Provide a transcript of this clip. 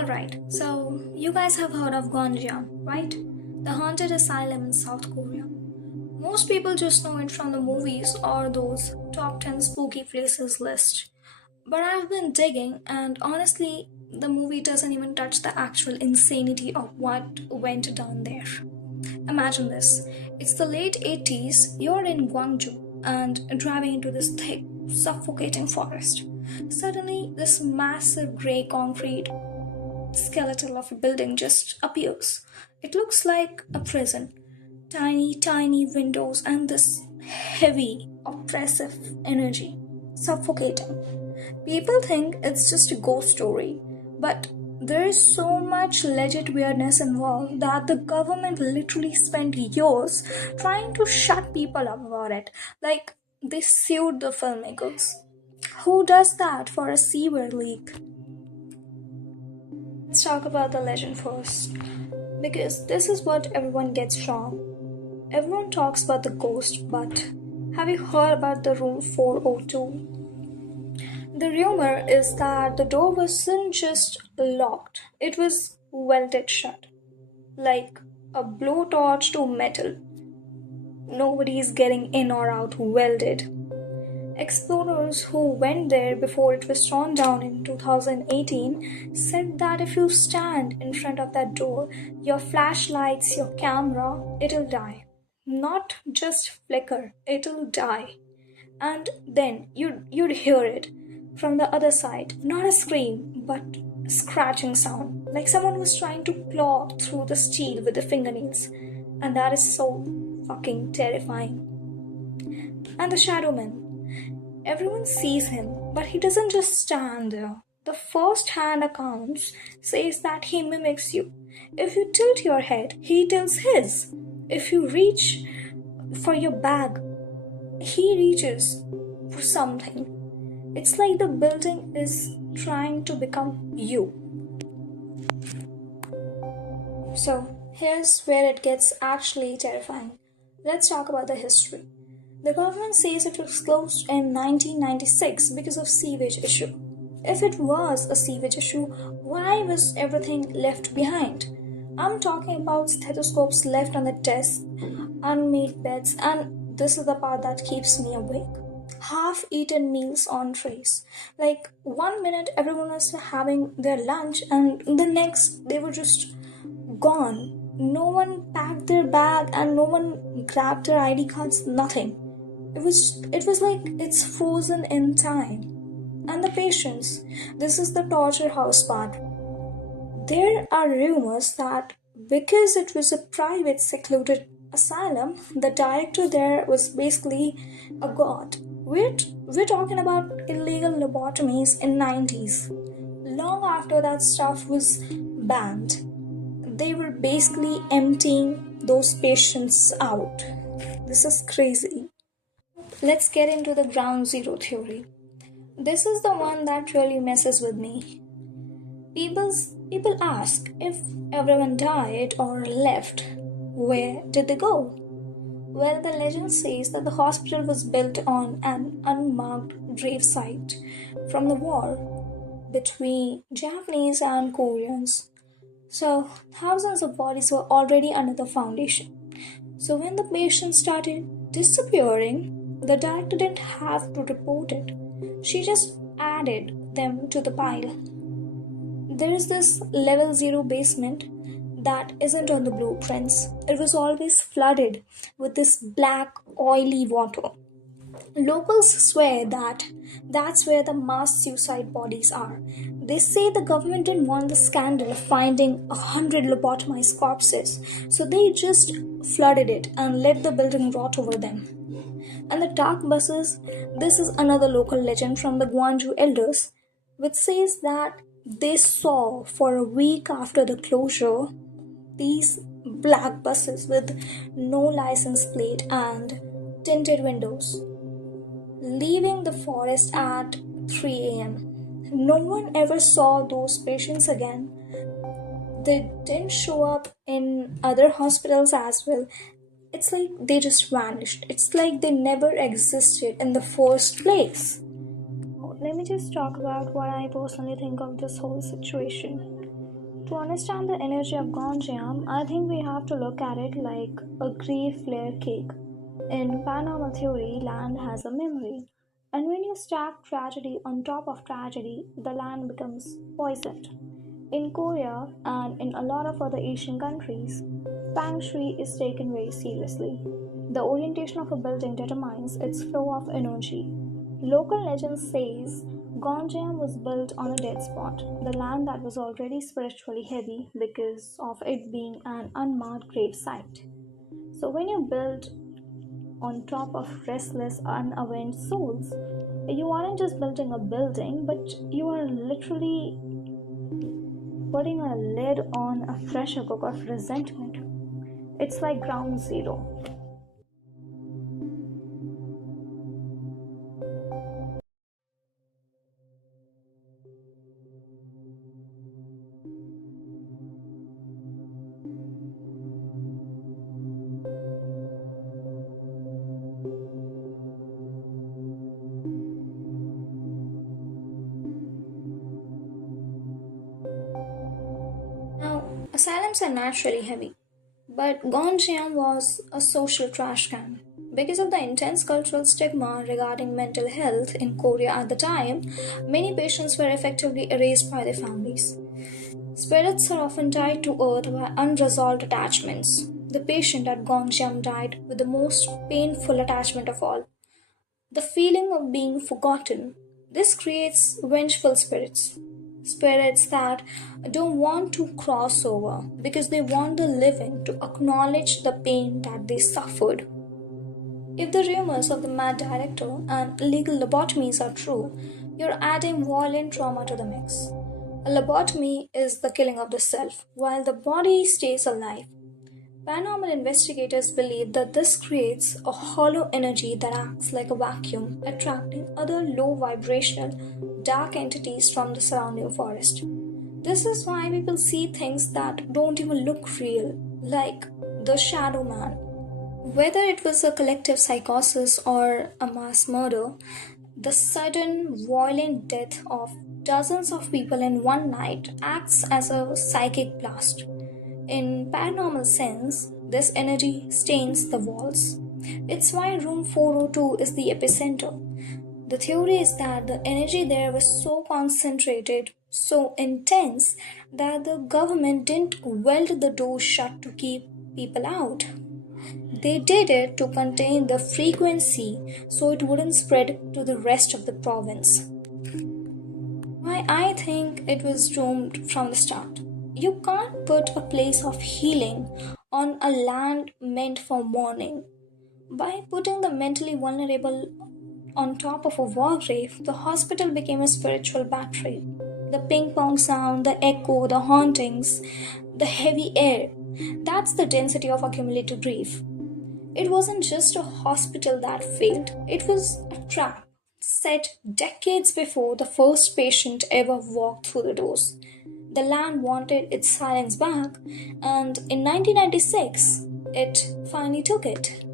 Alright, so you guys have heard of Gwangju, right? The haunted asylum in South Korea. Most people just know it from the movies or those top 10 spooky places list. But I've been digging, and honestly, the movie doesn't even touch the actual insanity of what went down there. Imagine this, it's the late 80s, you're in Gwangju and driving into this thick, suffocating forest. Suddenly, this massive grey concrete skeletal of a building just appears. It looks like a prison. Tiny, tiny windows and this heavy, oppressive energy. Suffocating. People think it's just a ghost story, but there is so much legit weirdness involved that the government literally spent years trying to shut people up about it. Like, they sued the filmmakers. Who does that for a sewer leak? Let's talk about the legend first, because this is what everyone gets wrong. Everyone talks about the ghost, but have you heard about the room 402? The rumor is that the door wasn't just locked, it was welded shut, like a blowtorch to metal. Nobody's getting in or out welded. Explorers who went there before it was torn down in 2018 said that if you stand in front of that door, your flashlights, your camera, it'll die. Not just flicker, it'll die. And then you'd hear it from the other side, not a scream, but a scratching sound, like someone was trying to claw through the steel with the fingernails. And that is so fucking terrifying. And the Shadow Man. Everyone sees him, but he doesn't just stand there. The first-hand accounts says that he mimics you. If you tilt your head, he tilts his. If you reach for your bag, he reaches for something. It's like the building is trying to become you. So, here's where it gets actually terrifying. Let's talk about the history. The government says it was closed in 1996 because of sewage issue. If it was a sewage issue, why was everything left behind? I'm talking about stethoscopes left on the desk, unmade beds, and this is the part that keeps me awake. Half-eaten meals on trays. Like 1 minute everyone was having their lunch and the next they were just gone. No one packed their bag and no one grabbed their ID cards, nothing. It was like it's frozen in time. And the patients, this is the torture house part. There are rumors that because it was a private secluded asylum, the director there was basically a god. We're talking about illegal lobotomies in 90s. Long after that stuff was banned. They were basically emptying those patients out. This is crazy. Let's get into the ground zero theory. This is the one that really messes with me. People ask if everyone died or left, where did they go? Well, the legend says that the hospital was built on an unmarked gravesite from the war between Japanese and Koreans. So, thousands of bodies were already under the foundation. So, when the patients started disappearing, the director didn't have to report it. She just added them to the pile. There is this level 0 basement that isn't on the blueprints. It was always flooded with this black, oily water. Locals swear that that's where the mass suicide bodies are. They say the government didn't want the scandal of finding 100 lobotomized corpses, so they just flooded it and let the building rot over them. And the dark buses, this is another local legend from the Gwangju elders, which says that they saw for a week after the closure these black buses with no license plate and tinted windows leaving the forest at 3 a.m. No one ever saw those patients again. They didn't show up in other hospitals as well. It's like they just vanished. It's like they never existed in the first place. Let me just talk about what I personally think of this whole situation. To understand the energy of Gwangju, I think we have to look at it like a grief layer cake. In paranormal theory, land has a memory. And when you stack tragedy on top of tragedy, the land becomes poisoned. In Korea and in a lot of other Asian countries, feng shui is taken very seriously. The orientation of a building determines its flow of energy. Local legend says Gonjiam was built on a dead spot, the land that was already spiritually heavy because of it being an unmarked grave site. So when you build on top of restless, unavenged souls, you aren't just building a building, but you are literally putting a lid on a pressure cooker of resentment. It's like ground zero. Now, asylums are naturally heavy, but Gonjiam was a social trash can. Because of the intense cultural stigma regarding mental health in Korea at the time, many patients were effectively erased by their families. Spirits are often tied to earth by unresolved attachments. The patient at Gonjiam died with the most painful attachment of all, the feeling of being forgotten. This creates vengeful spirits. Spirits that don't want to cross over because they want the living to acknowledge the pain that they suffered. If the rumors of the mad director and illegal lobotomies are true, you're adding violent trauma to the mix. A lobotomy is the killing of the self, while the body stays alive. Paranormal investigators believe that this creates a hollow energy that acts like a vacuum, attracting other low vibrational, dark entities from the surrounding forest. This is why people see things that don't even look real, like the shadow man. Whether it was a collective psychosis or a mass murder, the sudden violent death of dozens of people in one night acts as a psychic blast. In paranormal sense, this energy stains the walls. It's why room 402 is the epicenter. The theory is that the energy there was so concentrated, so intense, that the government didn't weld the doors shut to keep people out. They did it to contain the frequency so it wouldn't spread to the rest of the province. Why I think it was doomed from the start. You can't put a place of healing on a land meant for mourning. By putting the mentally vulnerable on top of a war grave, the hospital became a spiritual battery. The ping pong sound, the echo, the hauntings, the heavy air. That's the density of accumulated grief. It wasn't just a hospital that failed, it was a trap set decades before the first patient ever walked through the doors. The land wanted its silence back, and in 1996, it finally took it.